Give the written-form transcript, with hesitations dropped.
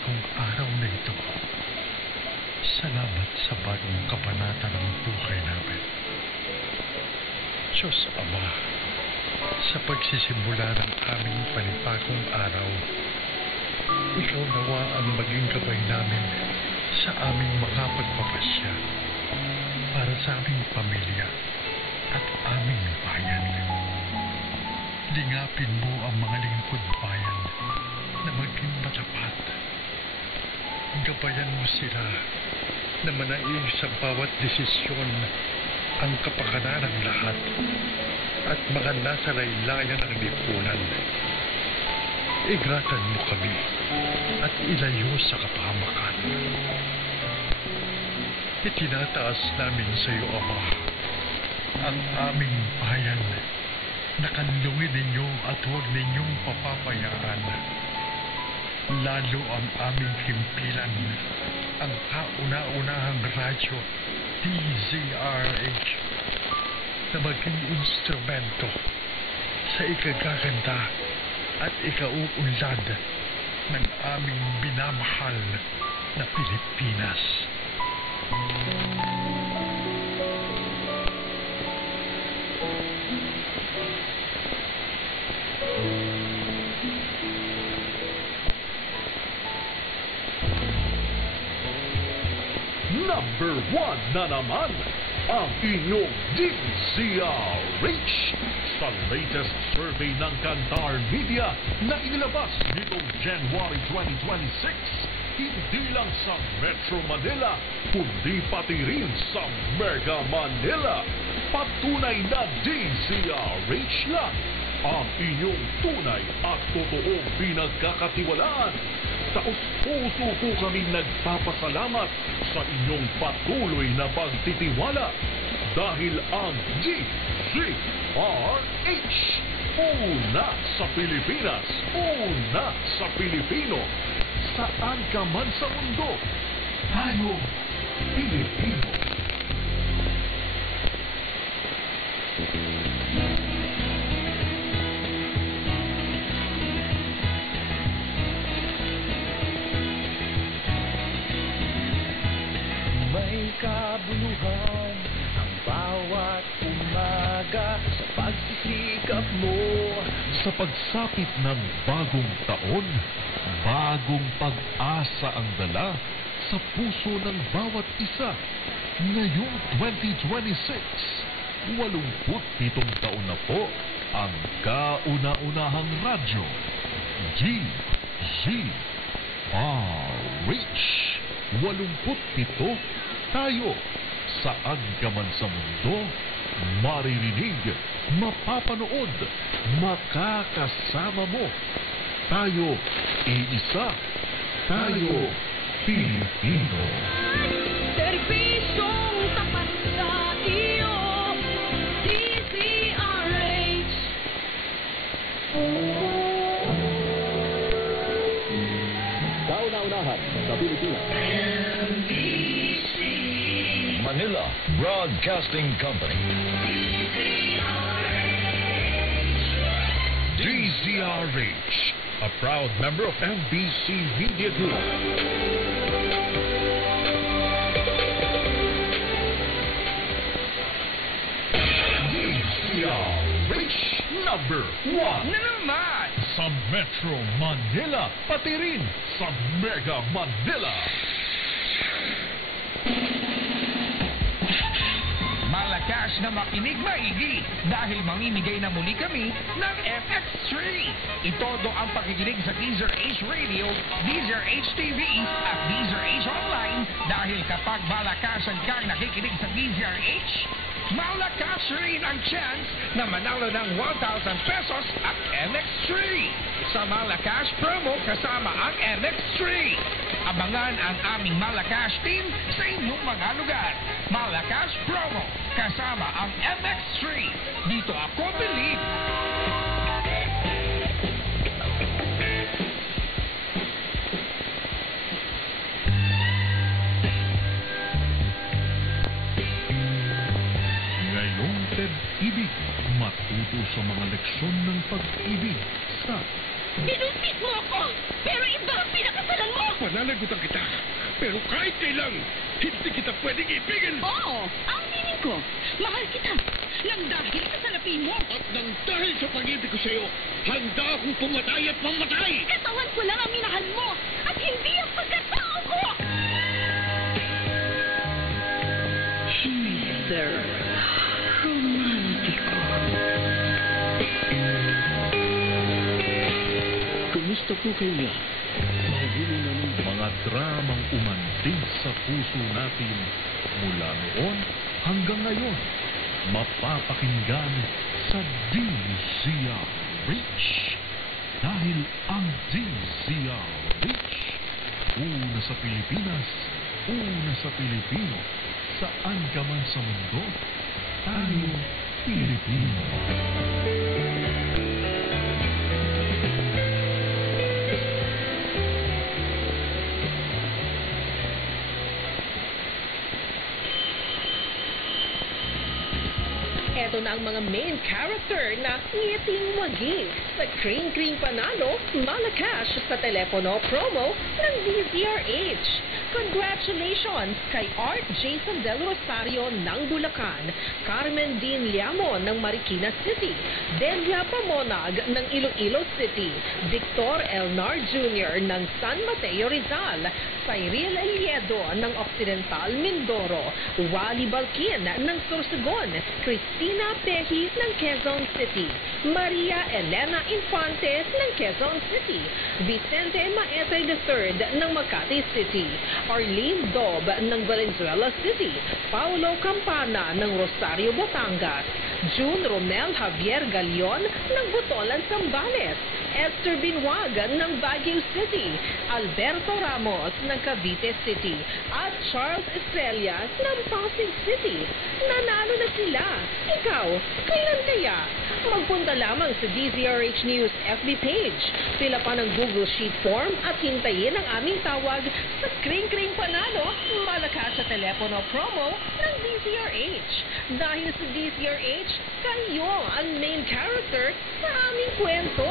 panibagong araw na ito. Salamat sa bagong kabanata ng buhay namin. Diyos Ama, sa pagsisimula ng aming panibagong araw, Ikaw nawa ang maging gabay namin sa aming mga pagpapasya para sa aming pamilya at aming bayan. Lingapin mo ang mga lingkod bayan na maging matapat. Gabayan mo sila na manaig sa bawat desisyon ang kapakanan ng lahat at mga nasa laylayan ng lipunan. Ingatan mo kami at ilayo sa kapahamakan. Itinataas namin sa iyo, Ama, ang aming bayan na kanlungin ninyo at huwag ninyong papapayaan. Lalo ang aming himpilan, ang kauna-unahang radyo, DZRH, na maging instrumento sa ikagaganda at ikauunlad ng aming binamahal na Pilipinas. Number 1 na naman ang inyong DZRH sa latest survey ng Kantar Media na inilabas nitong January 2026. Hindi lang sa Metro Manila, kundi pati rin sa Mega Manila. Patunay na DZRH lang ang inyong tunay at totoong pinagkakatiwalaan. Taos-puso po kaming nagpapasalamat sa inyong patuloy na pagtitiwala dahil ang DZRH, una sa Pilipinas, una sa Pilipino, saan ka man sa mundo, tayo Pilipino. May kabuluhan ang bawat umaga sa pagsisikap mo. Sa pagsapit ng bagong taon, bagong pag-asa ang dala sa puso ng bawat isa. Ngayong 2026, 87 taon na po ang kauna-unahang radyo, DZRH. 87 tayo. Saan ka man sa mundo, maririnig, mapapanood, makakasama mo. Tayo, iisa. Tayo, Pilipino. Serbisyong tapat sa iyo, DZRH. Kauna-unahan sa Pilipinas. Manila Broadcasting Company. DZRH, a proud member of MBC Media Group. DZRH number 1 Na naman! sa Metro Manila, pati rin sa Mega Manila. Malakas na makinig maigi dahil mamimigay na muli kami ng FX3. Itodo ang pakikinig sa DZRH Radio, DZRH TV at DZRH Online dahil kapag malakasan kang nakikinig sa DZRH, malakas rin ang chance na manalo ng 1,000 pesos at MX3. Sa Malakas promo kasama ang MX3. Abangan ang aming Malakas team sa inyong mga lugar. Malakas promo kasama ang MX3. Dito ako believe. Ngayong Ted Ibig, matuto sa mga leksyon ng pag-ibig sa Binuntis mo ako! Pero iba ang pinakasalan mo! Pananagutan kita. Pero kahit kailan, hindi kita pwedeng ibigin. Oo, ang meaning ko, mahal kita. Nang dahil sa salapi mo. At nang dahil sa pag-ibig ko sa'yo, handa akong pumatay at mamatay. Katawan ko lang ang minahal mo at hindi ang pagkatao ko! Heather, romantiko. Kumusta po kayo? Mahigili naman. Mga dramang umanding sa puso natin mula noon hanggang ngayon, mapapakinggan sa DZRH. Dahil ang DZRH, una sa Pilipinas, una sa Pilipino, saan ka man sa mundo, tayo Pilipino. Eto na ang mga main character na ngiting wagi. Sa Kring Kring Panalo, Malacash sa telepono promo ng DZRH. Congratulations kay Art Jason Del Rosario ng Bulacan, Carmen Dean Liamon ng Marikina City, Delia Pamonag ng Iloilo City, Victor Elnar Jr. ng San Mateo Rizal, Cyril Eliedo ng Occidental Mindoro, Wally Balkin ng Sorsogon, Cristina Pehi ng Quezon City, Maria Elena Infante ng Quezon City, Vicente Maete III ng Makati City, Arlene Dob ng Valenzuela City, Paulo Campana ng Rosario, Batangas, June Romel Javier Galion ng Butolan, Zambales, Esther Binwag ng Baguio City, Alberto Ramos ng Cavite City, at Charles Estrella ng Pasig City. Nanalo na sila. Ikaw, kailan kaya? Magpunta lamang sa DZRH News FB page. Pila pa ng Google Sheet form at hintayin ang aming tawag sa Kring Kring Panalo, Malakas sa telepono promo ng DZRH. Dahil sa DZRH, kayo ang main character sa aming kwento.